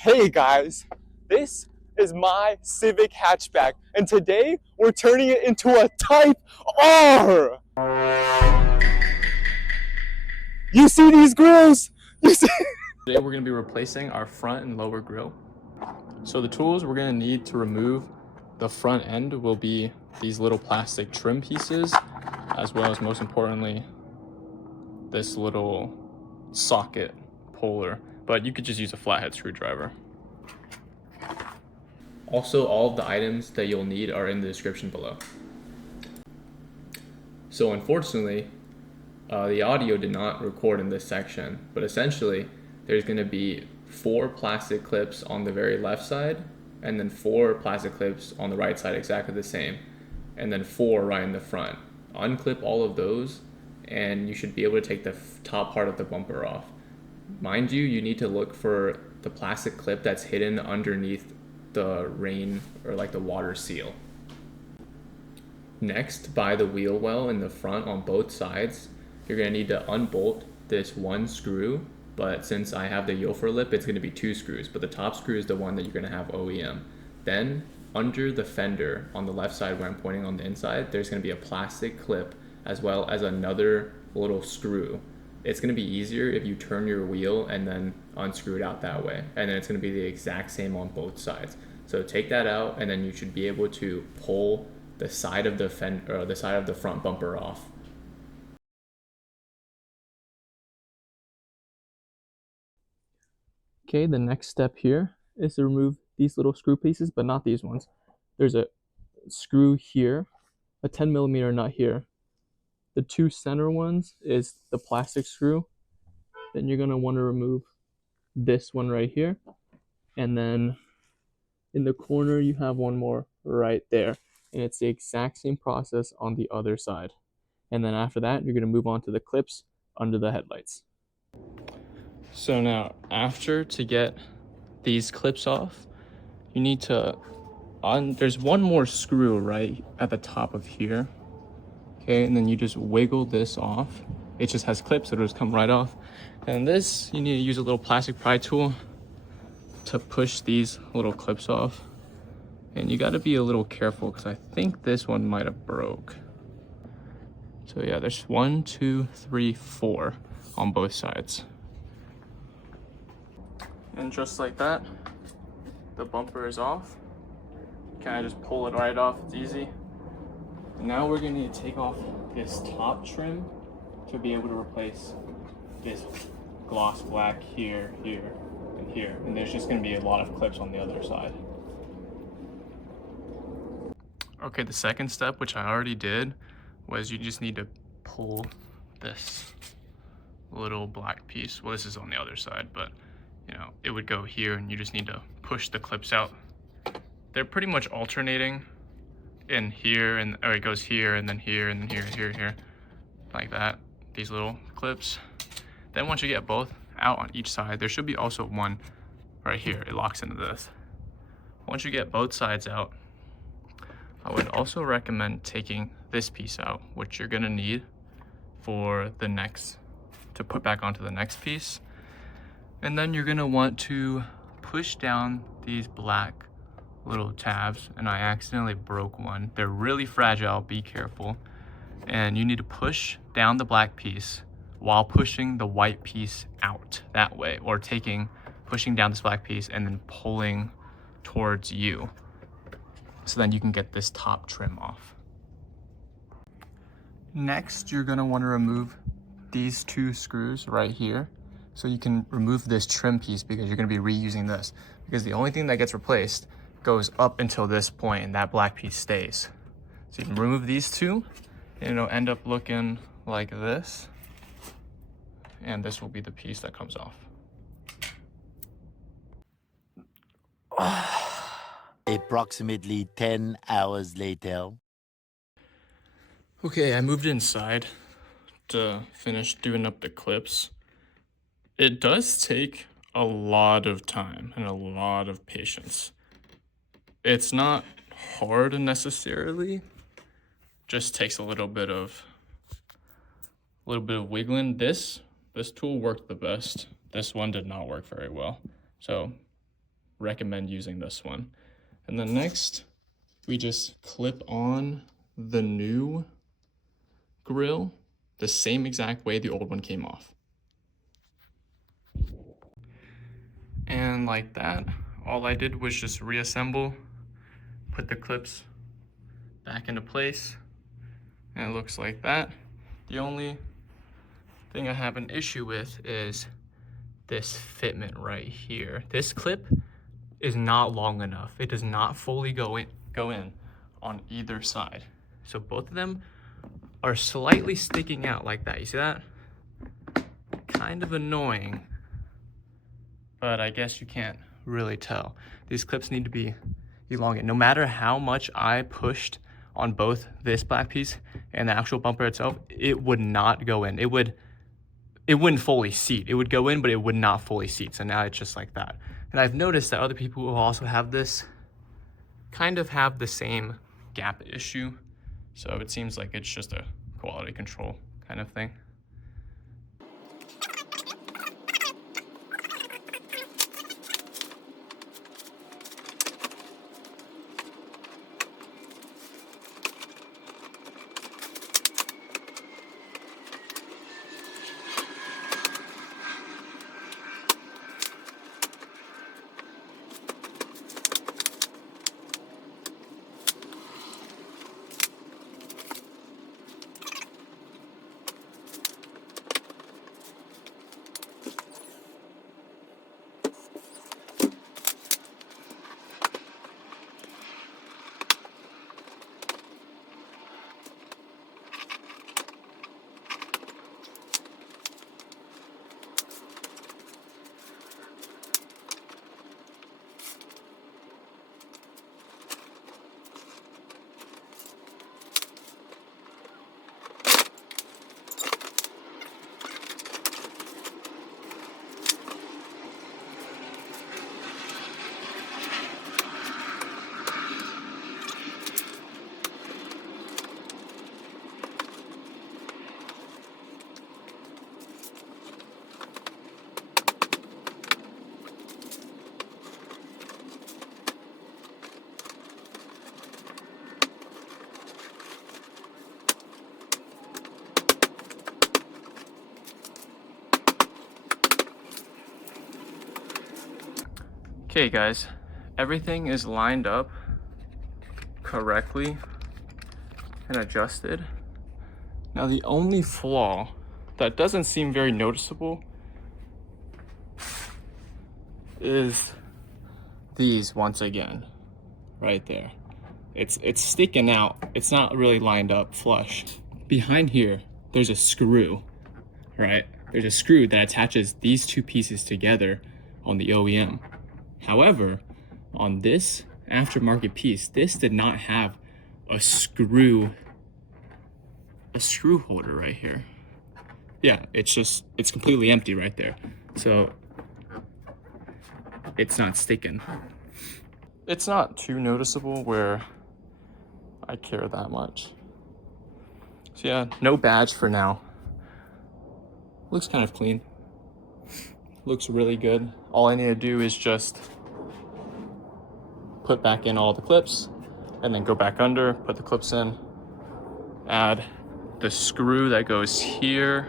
Hey guys, this is my Civic Hatchback, and today we're turning it into a Type R! You see these grills? You see? Today we're going to be replacing our front and lower grille. So the tools we're going to need to remove the front end will be these little plastic trim pieces, as well as, most importantly, this little socket puller, but you could just use a flathead screwdriver. Also, all of the items that you'll need are in the description below. So unfortunately, the audio did not record in this section, but essentially there's going to be 4 plastic clips on the very left side, and then 4 plastic clips on the right side, exactly the same, and then 4 right in the front. Unclip all of those and you should be able to take the top part of the bumper off. Mind you, you need to look for the plastic clip that's hidden underneath the rain or like the water seal. Next, by the wheel well in the front on both sides, you're going to need to unbolt this one screw, but since I have the Yofer lip, it's going to be 2 screws, but the top screw is the one that you're going to have OEM. Then under the fender on the left side where I'm pointing on the inside, there's going to be a plastic clip as well as another little screw. It's going to be easier if you turn your wheel and then unscrew it out that way, and then it's going to be the exact same on both sides. So take that out, and then you should be able to pull the side of the fender, or the side of the front bumper off. Okay, the next step here is to remove these little screw pieces, but not these ones. There's a screw here, a 10mm nut here. The 2 center ones is the plastic screw. Then you're going to want to remove this one right here. And then in the corner, you have one more right there. And it's the exact same process on the other side. And then after that, you're going to move on to the clips under the headlights. So now, to get these clips off, you need to, there's one more screw right at the top of here. Okay, and then you just wiggle this off. It just has clips, so it'll just come right off. And this, you need to use a little plastic pry tool to push these little clips off. And you got to be a little careful because I think this one might have broke. So yeah, there's 1, 2, 3, 4 on both sides. And just like that, the bumper is off. Kind of just pull it right off, it's easy. Now we're going to need to take off this top trim to be able to replace this gloss black here, here, and here. And there's just going to be a lot of clips on the other side. Okay, the second step, which I already did, was you just need to pull this little black piece. Well, this is on the other side, but you know, it would go here and you just need to push the clips out. They're pretty much alternating in here, and or it goes here and then here and then here, here, like that, these little clips. Then once you get both out on each side, there should be also one right here. It locks into this. Once you get both sides out, I would also recommend taking this piece out, which you're gonna need for the next, to put back onto the next piece. And then you're gonna want to push down these black little tabs, and I accidentally broke one. They're really fragile, be careful. And you need to push down the black piece while pushing the white piece out that way, or pushing down this black piece and then pulling towards you. So then you can get this top trim off. Next, you're gonna wanna remove these 2 screws right here. So you can remove this trim piece because you're gonna be reusing this. Because the only thing that gets replaced goes up until this point and that black piece stays. So you can remove these 2 and it'll end up looking like this. And this will be the piece that comes off. Approximately 10 hours later. Okay, I moved inside to finish doing up the clips. It does take a lot of time and a lot of patience. It's not hard necessarily, just takes a little bit of wiggling. This tool worked the best. This one did not work very well. So recommend using this one. And then next, we just clip on the new grill the same exact way the old one came off. And like that, all I did was just reassemble, put the clips back into place, and it looks like that. The only thing I have an issue with is this fitment right here. This clip is not long enough. It does not fully go in on either side. So both of them are slightly sticking out like that. You see that? Kind of annoying, but I guess you can't really tell. These clips need to be elongated. No matter how much I pushed on both this black piece and the actual bumper itself, it would not go in. It wouldn't fully seat. It would go in, but it would not fully seat. So now it's just like that. And I've noticed that other people who also have this kind of have the same gap issue. So it seems like it's just a quality control kind of thing. Okay guys, everything is lined up correctly and adjusted. Now the only flaw that doesn't seem very noticeable is these once again, right there. It's sticking out. It's not really lined up flush. Behind here, there's a screw, right? There's a screw that attaches these two pieces together on the OEM. However, on this aftermarket piece, this did not have a screw holder right here. Yeah, it's completely empty right there. So it's not sticking. It's not too noticeable where I care that much. So yeah, no badge for now. Looks kind of clean. Looks really good. All I need to do is just put back in all the clips and then go back under, put the clips in, add the screw that goes here